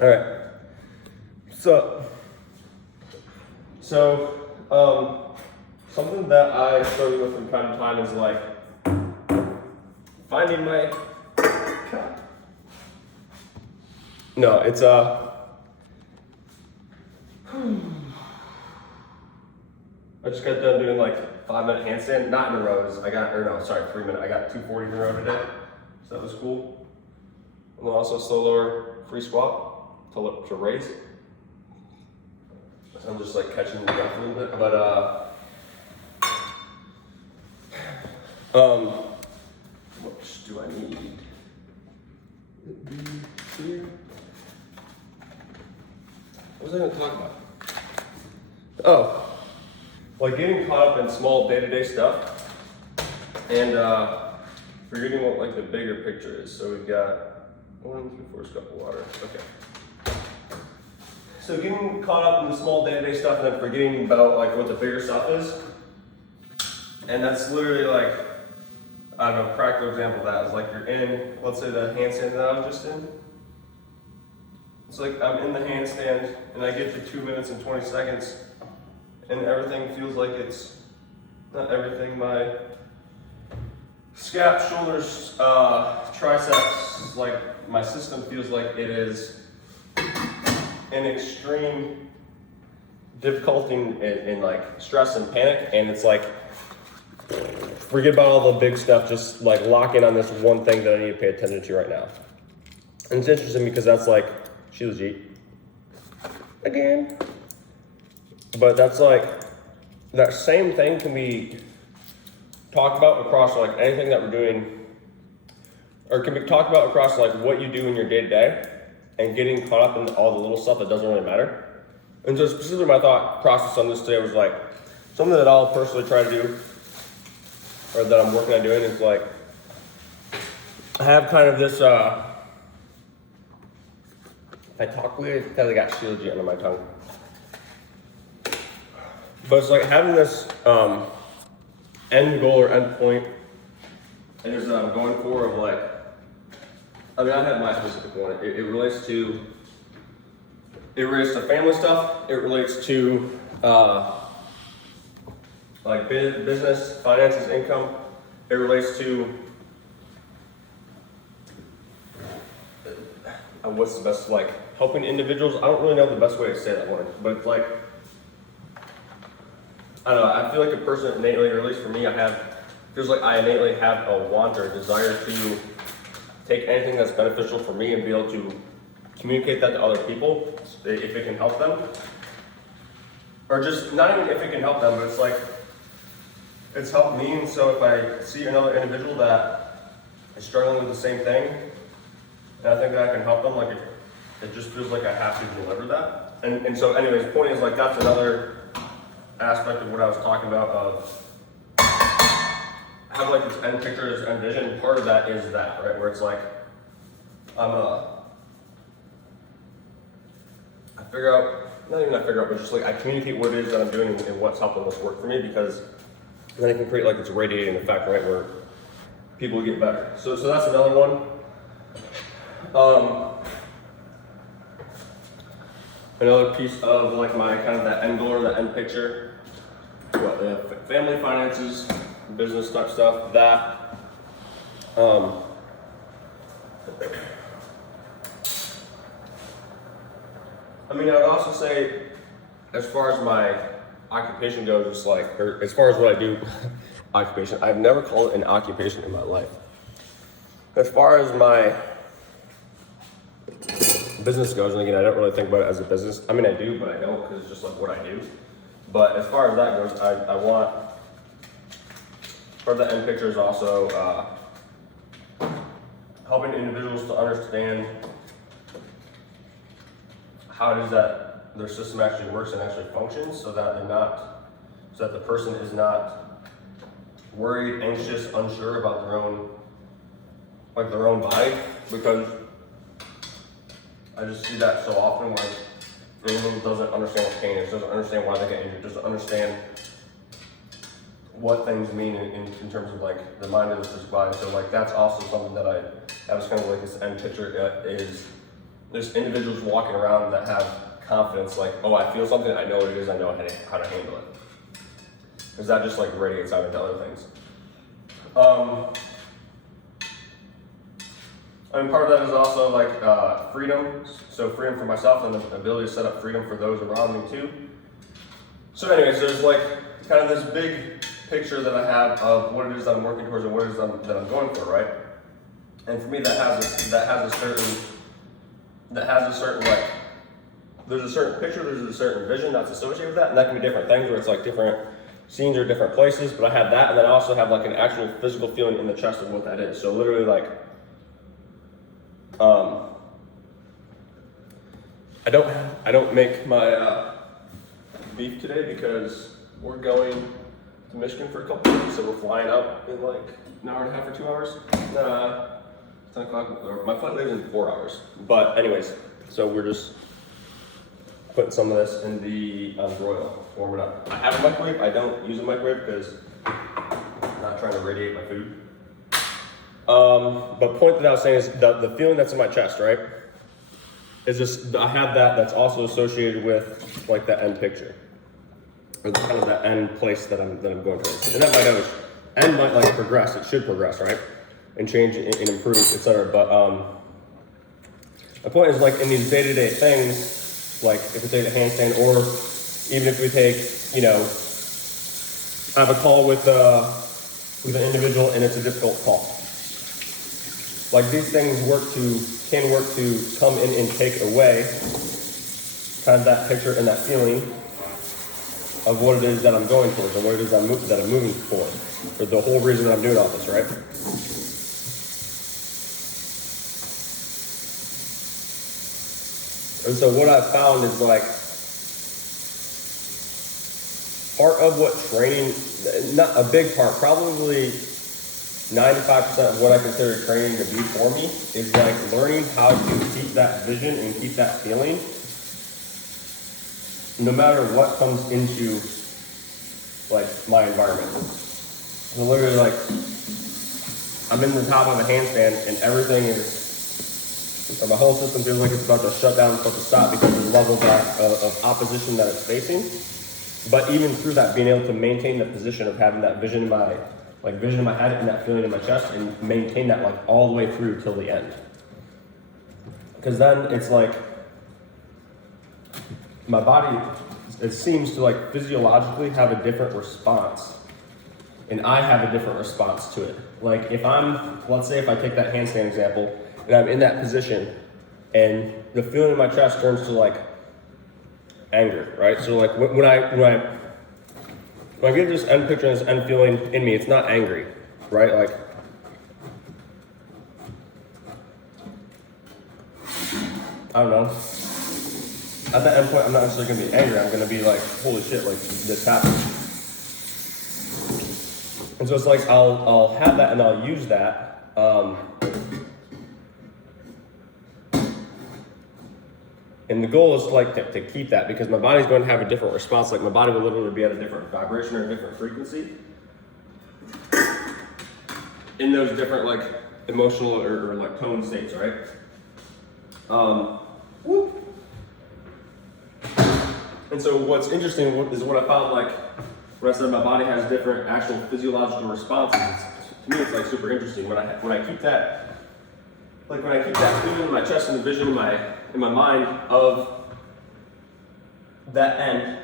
All right. Something that I struggle with from time to time is like finding my. No, it's I just got done doing like 5-minute handstand, not in the rows. 3 minute. I got 240 in a row today, so that was cool. And then also slow lower free squat to raise. So I'm just like catching the breath a little bit, but what do I need? Here. What was I going to talk about? Oh, like getting caught up in small day-to-day stuff and forgetting what like the bigger picture is. So we've got 1, 2, 4 cup of water. Okay. So getting caught up in the small day-to-day stuff and then forgetting about like what the bigger stuff is. And that's literally like, I don't know, practical example of that is like you're in, let's say the handstand that I was just in. It's like I'm in the handstand and I get to 2 minutes and 20 seconds and everything feels like it's, not everything, my scap, shoulders, triceps, like my system feels like it is an extreme difficulty in like stress and panic, and it's like, forget about all the big stuff, just like lock in on this one thing that I need to pay attention to right now. And it's interesting because that's like, Sheila G. Again. But that's like, that same thing can be talked about across like anything that we're doing, or can be talked about across like what you do in your day to day and getting caught up in all the little stuff that doesn't really matter. And so specifically my thought process on this today was like, something that I'll personally try to do, or that I'm working on doing is like, I have kind of this, if I talk weird, because I got Sheila G under my tongue. But it's like having this end goal or end point, and there's that I'm going for of like, I mean, I have my specific one. It relates to family stuff. It relates to like business, finances, income. It relates to what's the best, like helping individuals. I don't really know the best way to say that one, but it's like, I don't know, I feel like a person innately, or at least for me, feels like I innately have a want or a desire to take anything that's beneficial for me and be able to communicate that to other people if it can help them. Or just, not even if it can help them, but it's like, it's helped me, and so if I see another individual that is struggling with the same thing, and I think that I can help them, like it just feels like I have to deliver that. And so anyways, the point is like, that's another aspect of what I was talking about of have like this end picture, this end vision. Part of that is that, right? Where it's like, I figure out, but just like I communicate what it is that I'm doing and what's helping this work for me, because then it can create like this radiating effect, right? Where people get better. So that's another one. Another piece of like my kind of that end goal or that end picture, family, finances, business type stuff, that I mean, I would also say, as far as my occupation goes, it's like, or as far as what I do, occupation, I've never called it an occupation in my life. As far as my business goes, and again, I don't really think about it as a business. I mean, I do, but I don't, because it's just like what I do. But as far as that goes, I want, part of the end picture is also helping individuals to understand how it is that their system actually works and actually functions, so that the person is not worried, anxious, unsure about their own body, because I just see that so often where anyone doesn't understand what pain is, doesn't understand why they get injured, doesn't understand what things mean in terms of like the mind and the physical body. So like that's also something that I was kind of like this end picture is there's individuals walking around that have confidence, like, oh, I feel something, I know what it is, I know how to handle it. Because that just like radiates out into other things. I mean, part of that is also like freedom. So freedom for myself and the ability to set up freedom for those around me too. So anyways, there's like kind of this big picture that I have of what it is I'm working towards and what it is that I'm going for, right? And for me, that has a certain like, there's a certain picture, there's a certain vision that's associated with that, and that can be different things where it's like different scenes or different places, but I have that, and then I also have like an actual physical feeling in the chest of what that is. So literally like, I don't make my beef today because we're going to Michigan for a couple of weeks, so we're flying up in like an hour and a half or 2 hours. 10 o'clock, or my flight leaves in 4 hours. But anyways, so we're just putting some of this in the broil, warm it up. I have a microwave. I don't use a microwave because I'm not trying to radiate my food. But point that I was saying is the feeling that's in my chest, right? Is this, I have that's also associated with like that end picture. Or kind of that end place that I'm going towards. And that might like progress, it should progress, right? And change and improve, etc. But the point is like in these day-to-day things, like if we take a handstand, or even if we take, you know, I have a call with an individual and it's a difficult call. Like these things can work to come in and take away kind of that picture and that feeling of what it is that I'm going towards and what it is that I'm moving for. For the whole reason that I'm doing all this, right? And so what I've found is like, part of what training, not a big part, probably 95% of what I consider training to be for me is like learning how to keep that vision and keep that feeling no matter what comes into like my environment. So literally like, I'm in the top of a handstand and everything is, my whole system feels like it's about to shut down, it's about to stop because of the level of opposition that it's facing. But even through that, being able to maintain the position of having that vision in my head and that feeling in my chest and maintain that like all the way through till the end. Because then it's like, my body, it seems to like physiologically have a different response. And I have a different response to it. Like if let's say if I take that handstand example, and I'm in that position, and the feeling in my chest turns to like anger, right? So like when I get this end picture and this end feeling in me, it's not angry, right? Like, I don't know. At that end point, I'm not necessarily gonna be angry. I'm gonna be like, holy shit, like this happened. And so it's like, I'll have that and I'll use that. And the goal is like to keep that because my body's going to have a different response. Like my body will literally be at a different vibration or a different frequency in those different like emotional or like tone states, right? And so what's interesting is what I found, like when I said my body has different actual physiological responses. To me, it's like super interesting when I keep that. Like when I keep that feeling in my chest and the vision in my mind of that end,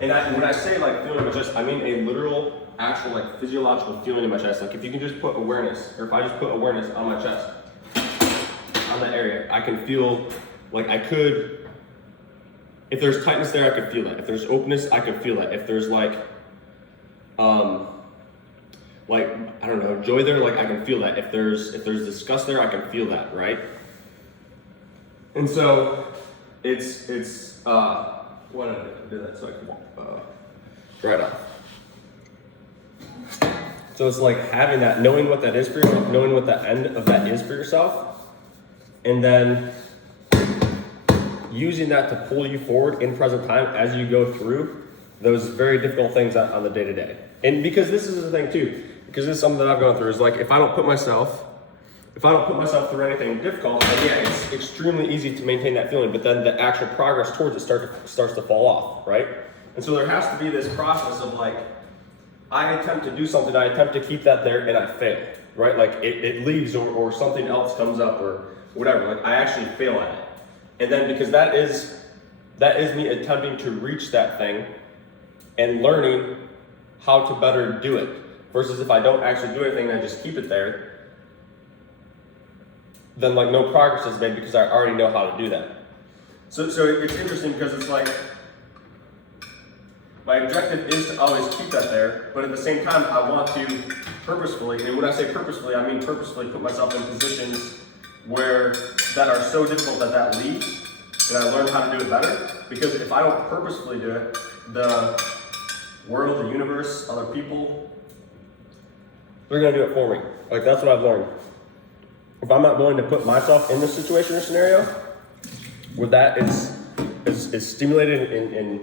and when I say like feeling in my chest, I mean a literal, actual like physiological feeling in my chest. Like if you can just put awareness, or if I just put awareness on my chest, on that area, I can feel like I could, if there's tightness there, I could feel that. If there's openness, I could feel that. If there's like I don't know, joy there, like I can feel that. If there's disgust there, I can feel that, right? And so it's what did I do that so I can dry it off. So it's like having that, knowing what that is for yourself, knowing what the end of that is for yourself, and then using that to pull you forward in present time as you go through those very difficult things on the day-to-day. And because this is the thing too, because this is something that I've gone through, is like if I don't put myself if I don't put myself through anything difficult, then yeah, it's extremely easy to maintain that feeling, but then the actual progress towards it starts to fall off, right? And so there has to be this process of like, I attempt to do something, I attempt to keep that there, and I fail, right? Like it leaves or something else comes up or whatever, like I actually fail at it. And then because that is me attempting to reach that thing and learning how to better do it. Versus if I don't actually do anything and I just keep it there, then like no progress is made because I already know how to do that. So it's interesting because it's like, my objective is to always keep that there, but at the same time, I want to purposefully, and when I say purposefully, I mean purposefully put myself in positions that are so difficult that leaves, and I learn how to do it better. Because if I don't purposefully do it, the world, the universe, other people, they're gonna do it for me. Like that's what I've learned. If I'm not willing to put myself in this situation or scenario where that is stimulated and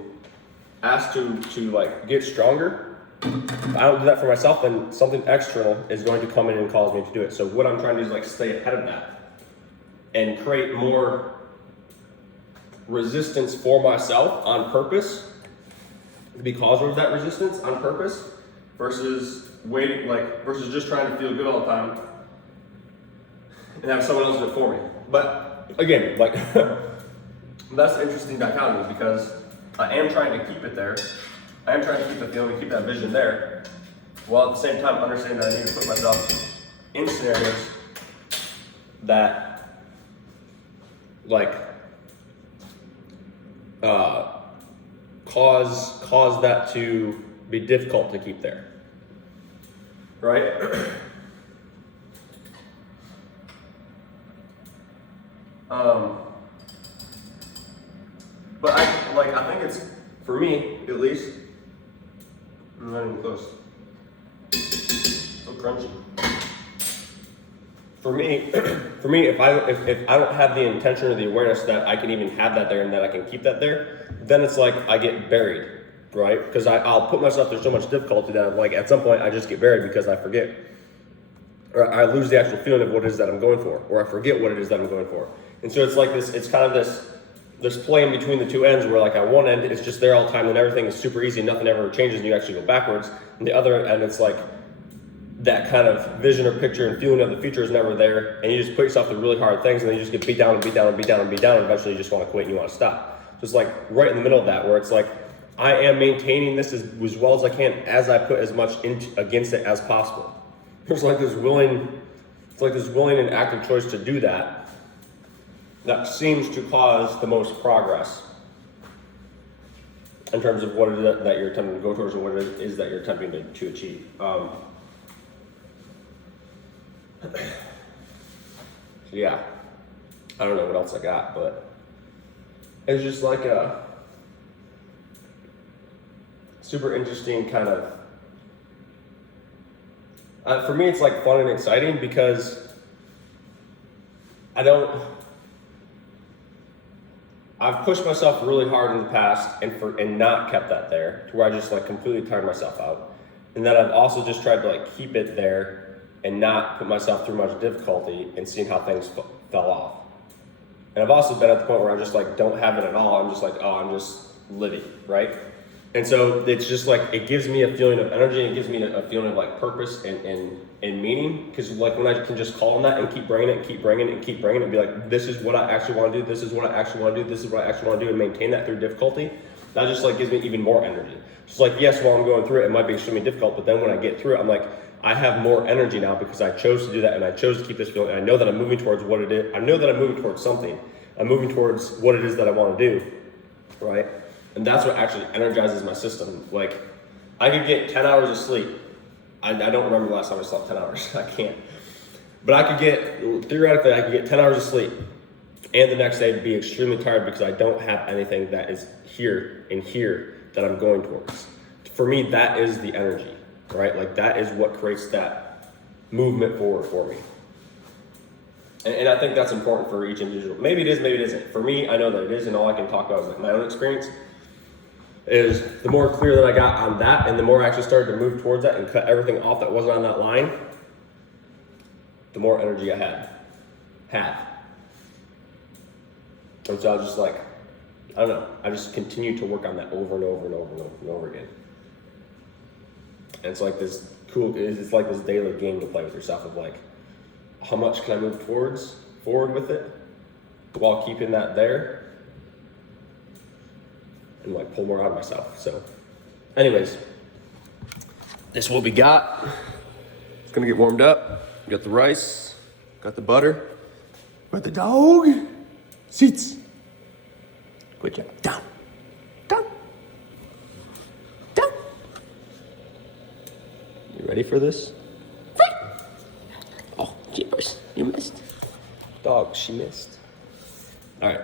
asked to like get stronger, if I don't do that for myself, then something external is going to come in and cause me to do it. So what I'm trying to do is like stay ahead of that and create more resistance for myself on purpose because of that resistance on purpose versus just trying to feel good all the time and have someone else do it for me. But again, like that's the interesting dichotomy because I am trying to keep it there. I am trying to keep the feeling, keep that vision there, while at the same time understanding that I need to put myself in scenarios that like cause that to be difficult to keep there, right? But I think it's, for me at least, I'm not even close. So crunchy. For me, if I don't have the intention or the awareness that I can even have that there and that I can keep that there, then it's like I get buried, right? Because I'll put myself through so much difficulty that like at some point I just get buried because I forget, or I lose the actual feeling of what it is that I'm going for, or I forget what it is that I'm going for. And so it's like this. It's kind of this play in between the two ends where like at one end it's just there all the time and everything is super easy, nothing ever changes and you actually go backwards. And the other end it's like that kind of vision or picture and feeling of the future is never there and you just put yourself through really hard things and then you just get beat down and beat down and beat down and beat down and eventually you just want to quit and you want to stop. Just like right in the middle of that where it's like I am maintaining this as well as I can as I put as much against it as possible. There's like this willing and active choice to do that seems to cause the most progress in terms of what it is that you're attempting to go towards and what it is that you're attempting to achieve. Yeah, I don't know what else I got, but it's just like a super interesting kind of, for me it's like fun and exciting because I've pushed myself really hard in the past and not kept that there to where I just like completely tired myself out. And then I've also just tried to like keep it there and not put myself through much difficulty and seeing how things fell off. And I've also been at the point where I just like don't have it at all. I'm just like, oh, I'm just living, right? And so it's just like, it gives me a feeling of energy and it gives me a feeling of like purpose and meaning. Because like when I can just call on that and keep bringing it and keep bringing it and keep bringing it and be like, this is what I actually want to do. This is what I actually want to do. This is what I actually want to do and maintain that through difficulty. That just like gives me even more energy. It's like, yes, while I'm going through it, it might be extremely difficult. But then when I get through it, I'm like, I have more energy now because I chose to do that and I chose to keep this feeling. And I know that I'm moving towards what it is. I know that I'm moving towards something. I'm moving towards what it is that I want to do, right? And that's what actually energizes my system. Like, I could get 10 hours of sleep. I don't remember the last time I slept 10 hours. I can't. But theoretically, I could get 10 hours of sleep. And the next day be extremely tired because I don't have anything that is here and here that I'm going towards. For me, that is the energy, right? Like, that is what creates that movement forward for me. And I think that's important for each individual. Maybe it is, maybe it isn't. For me, I know that it is, and all I can talk about is like my own experience. Is the more clear that I got on that and the more I actually started to move towards that and cut everything off that wasn't on that line, the more energy I have. And so I was just like, I don't know, I just continued to work on that over and over and over and over and over again. And it's like this it's like this daily game to play with yourself of like, how much can I move forward with it while keeping that there and like pull more out of myself. So anyways, this is what we got. It's gonna get warmed up. Got the rice, got the butter, got the dog. Seats. Good job. Down. Down. Down. You ready for this? Oh, jeepers. You missed. Dog, she missed. All right.